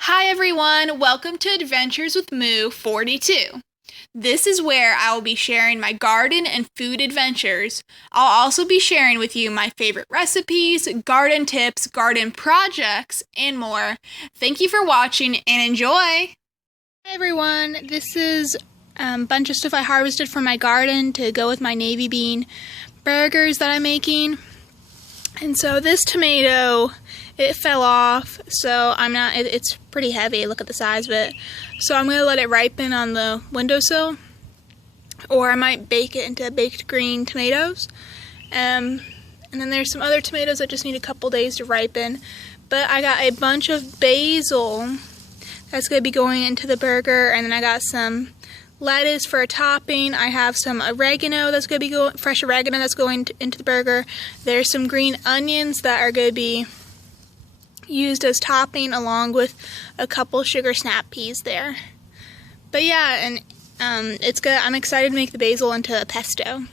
Hi everyone, welcome to Adventures with Moo 42. This is where I will be sharing my garden and food adventures. I'll also be sharing with you my favorite recipes, garden tips, garden projects, and more. Thank you for watching and enjoy! Hi everyone, this is a bunch of stuff I harvested from my garden to go with my navy bean burgers that I'm making. And so this tomato, it fell off, so it's pretty heavy, look at the size of it. So I'm going to let it ripen on the windowsill, or I might bake it into baked green tomatoes. And then there's some other tomatoes that just need a couple days to ripen. But I got a bunch of basil that's going to be going into the burger, and then I got some lettuce for a topping. I have some oregano that's going to be fresh oregano that's going into the burger. There's some green onions that are going to be used as topping, along with a couple sugar snap peas there. But yeah, and it's good. I'm excited to make the basil into a pesto.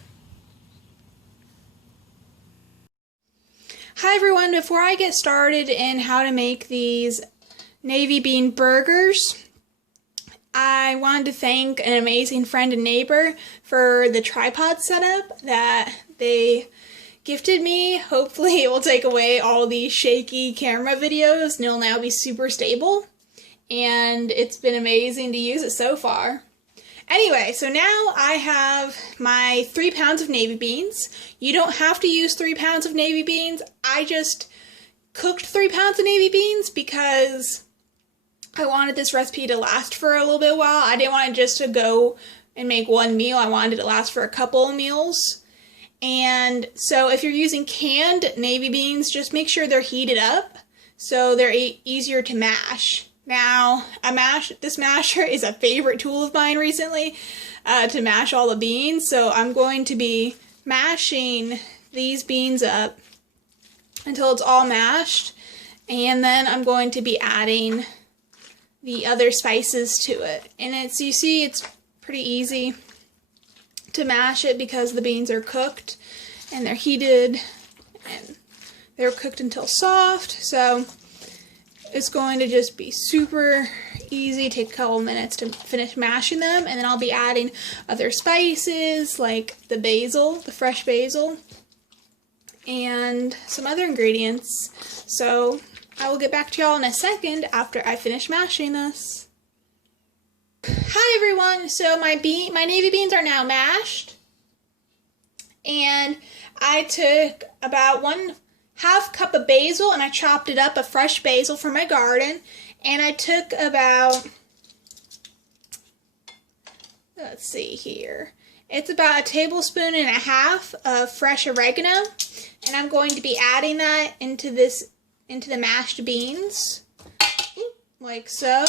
Hi everyone, before I get started in how to make these navy bean burgers, I wanted to thank an amazing friend and neighbor for the tripod setup that they gifted me. Hopefully it will take away all these shaky camera videos and it'll now be super stable. And it's been amazing to use it so far. Anyway, so now I have my 3 pounds of navy beans. You don't have to use 3 pounds of navy beans. I just cooked 3 pounds of navy beans because I wanted this recipe to last for a little bit while. I didn't want it just to go and make one meal. I wanted it to last for a couple of meals. And so if you're using canned navy beans, just make sure they're heated up so they're easier to mash. Now, this masher is a favorite tool of mine recently to mash all the beans. So I'm going to be mashing these beans up until it's all mashed. And then I'm going to be adding the other spices to it. And you see it's pretty easy to mash it because the beans are cooked and they're heated and they're cooked until soft. So it's going to just be super easy, take a couple minutes to finish mashing them, and then I'll be adding other spices like the basil, the fresh basil, and some other ingredients. So I will get back to y'all in a second after I finish mashing this. Hi everyone, so my navy beans are now mashed, and I took about 1/2 cup of basil and I chopped it up, a fresh basil from my garden, and I took about, let's see here, it's about 1.5 tablespoons of fresh oregano, and I'm going to be adding that into the mashed beans, like so.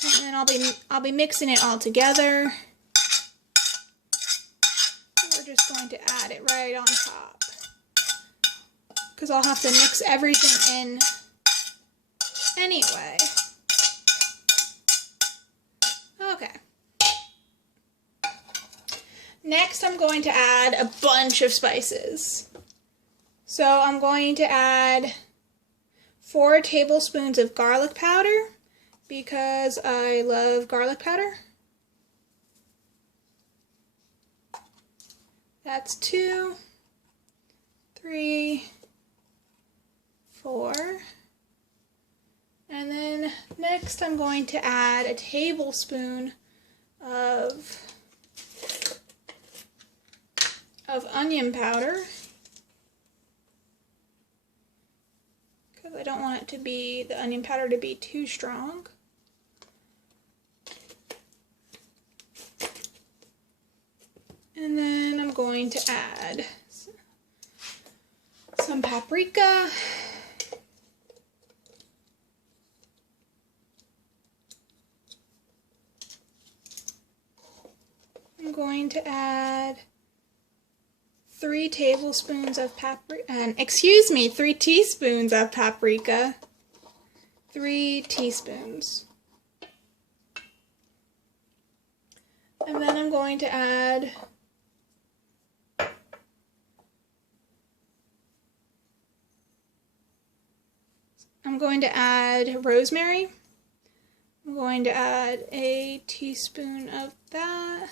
And then I'll be mixing it all together. We're just going to add it right on top, because I'll have to mix everything in anyway. Okay. Next, I'm going to add a bunch of spices. So I'm going to add 4 tablespoons of garlic powder because I love garlic powder. That's 2, 3, 4. And then next I'm going to add a tablespoon of onion powder, because I don't want the onion powder to be too strong. And then I'm going to add some paprika. I'm going to add 3 tablespoons of paprika, 3 teaspoons of paprika. 3 teaspoons. And then I'm going to add I'm going to add rosemary. I'm going to add a teaspoon of that.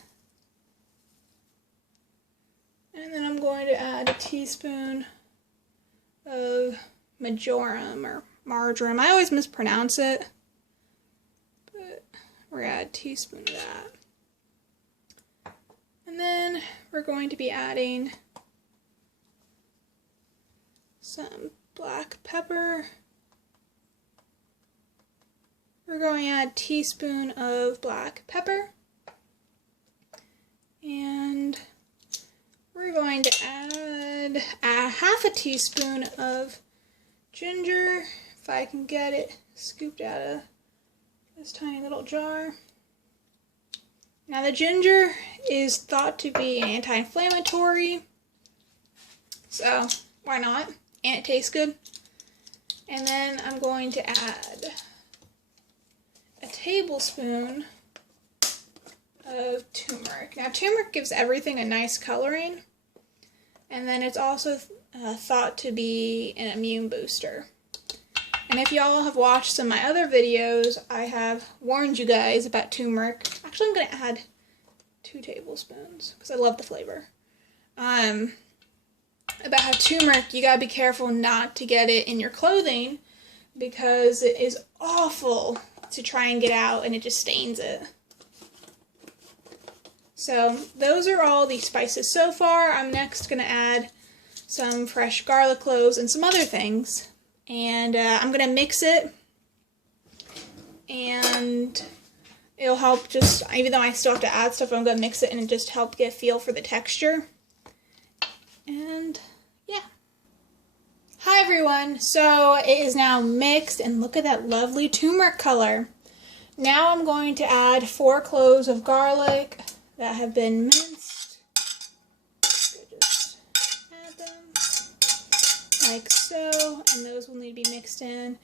And then I'm going to add a teaspoon of marjoram. I always mispronounce it, but we're going to add a teaspoon of that. And then we're going to be adding some black pepper. We're going to add a teaspoon of black pepper. And we're going to add a half a teaspoon of ginger, if I can get it scooped out of this tiny little jar. Now the ginger is thought to be anti-inflammatory, so why not? And it tastes good. And then I'm going to add a tablespoon of turmeric. Now turmeric gives everything a nice coloring, and then it's also thought to be an immune booster. And if y'all have watched some of my other videos, I have warned you guys about turmeric. Actually, I'm going to add 2 tablespoons because I love the flavor. About how turmeric, you gotta be careful not to get it in your clothing because it is awful to try and get out and it just stains it. So those are all the spices so far. I'm next gonna add some fresh garlic cloves and some other things. And I'm gonna mix it, and it'll help just, even though I still have to add stuff, I'm gonna mix it and just help get a feel for the texture. And yeah. Hi everyone, so it is now mixed and look at that lovely turmeric color. Now I'm going to add 4 cloves of garlic that have been minced. Just add them like so, and those will need to be mixed in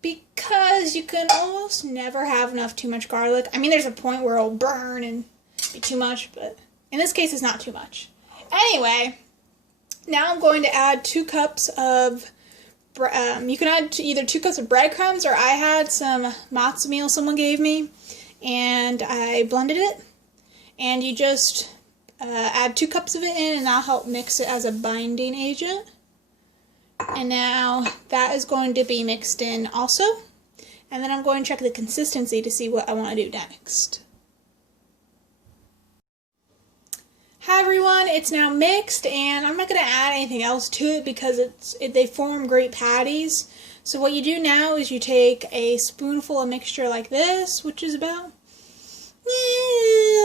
because you can almost never have enough too much garlic. I mean, there's a point where it'll burn and be too much, but in this case it's not too much. Anyway, now I'm going to add 2 cups of, you can add either 2 cups of breadcrumbs, or I had some matzah meal someone gave me, and I blended it. And you just add 2 cups of it in, and that'll help mix it as a binding agent. And now that is going to be mixed in also. And then I'm going to check the consistency to see what I want to do next. Hi everyone, it's now mixed, and I'm not going to add anything else to it because they form great patties. So what you do now is you take a spoonful of mixture like this, which is about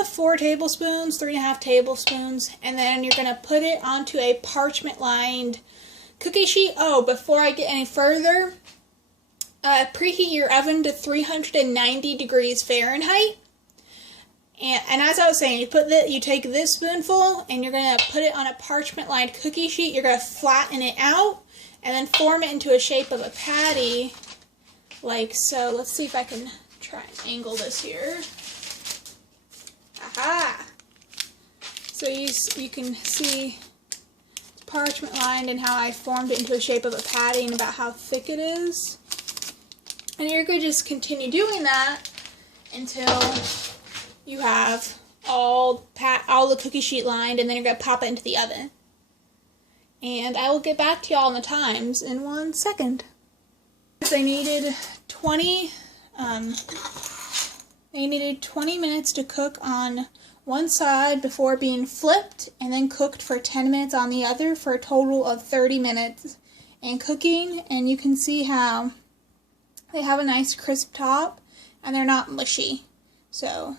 4 tablespoons, 3.5 tablespoons, and then you're going to put it onto a parchment-lined cookie sheet. Oh, before I get any further, preheat your oven to 390 degrees Fahrenheit. And as I was saying, you take this spoonful and you're going to put it on a parchment-lined cookie sheet. You're going to flatten it out and then form it into a shape of a patty, like so. Let's see if I can try and angle this here. Aha! So you can see it's parchment-lined and how I formed it into a shape of a patty and about how thick it is. And you're going to just continue doing that until you have all the cookie sheet lined, and then you're going to pop it into the oven. And I will get back to y'all on the times in 1 second. They needed 20 minutes to cook on one side before being flipped, and then cooked for 10 minutes on the other for a total of 30 minutes in cooking. And you can see how they have a nice crisp top and they're not mushy. So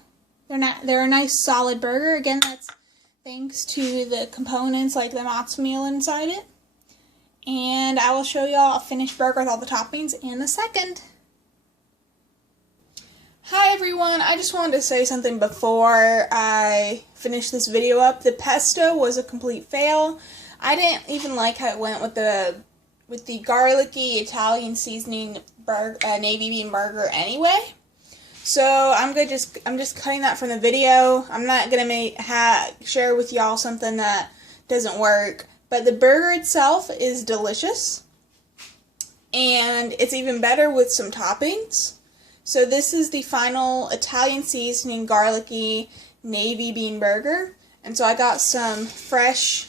they're a nice solid burger. Again, that's thanks to the components like the matzah meal inside it. And I will show y'all a finished burger with all the toppings in a second. Hi everyone, I just wanted to say something before I finish this video up. The pesto was a complete fail. I didn't even like how it went with the garlicky Italian seasoning navy bean burger anyway. So I'm just cutting that from the video. I'm not gonna share with y'all something that doesn't work. But the burger itself is delicious, and it's even better with some toppings. So this is the final Italian seasoning garlicky navy bean burger. And so I got some fresh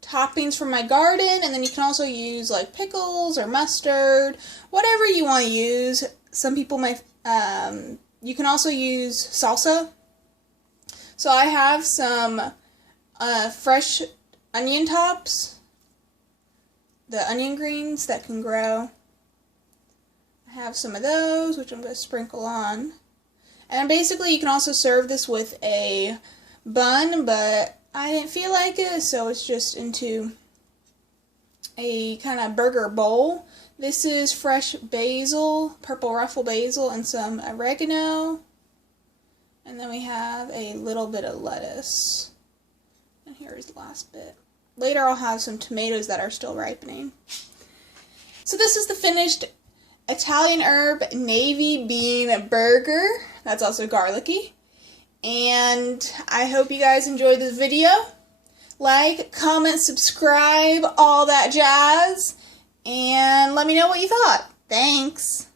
toppings from my garden, and then you can also use like pickles or mustard, whatever you want to use. Some people might, you can also use salsa. So I have some fresh onion tops, the onion greens that can grow. I have some of those, which I'm going to sprinkle on. And basically you can also serve this with a bun, but I didn't feel like it, so it's just into a kind of burger bowl. This is fresh basil, purple ruffle basil, and some oregano. And then we have a little bit of lettuce. And here's the last bit. Later I'll have some tomatoes that are still ripening. So this is the finished Italian herb navy bean burger. That's also garlicky. And I hope you guys enjoyed this video. Like, comment, subscribe, all that jazz. And let me know what you thought. Thanks.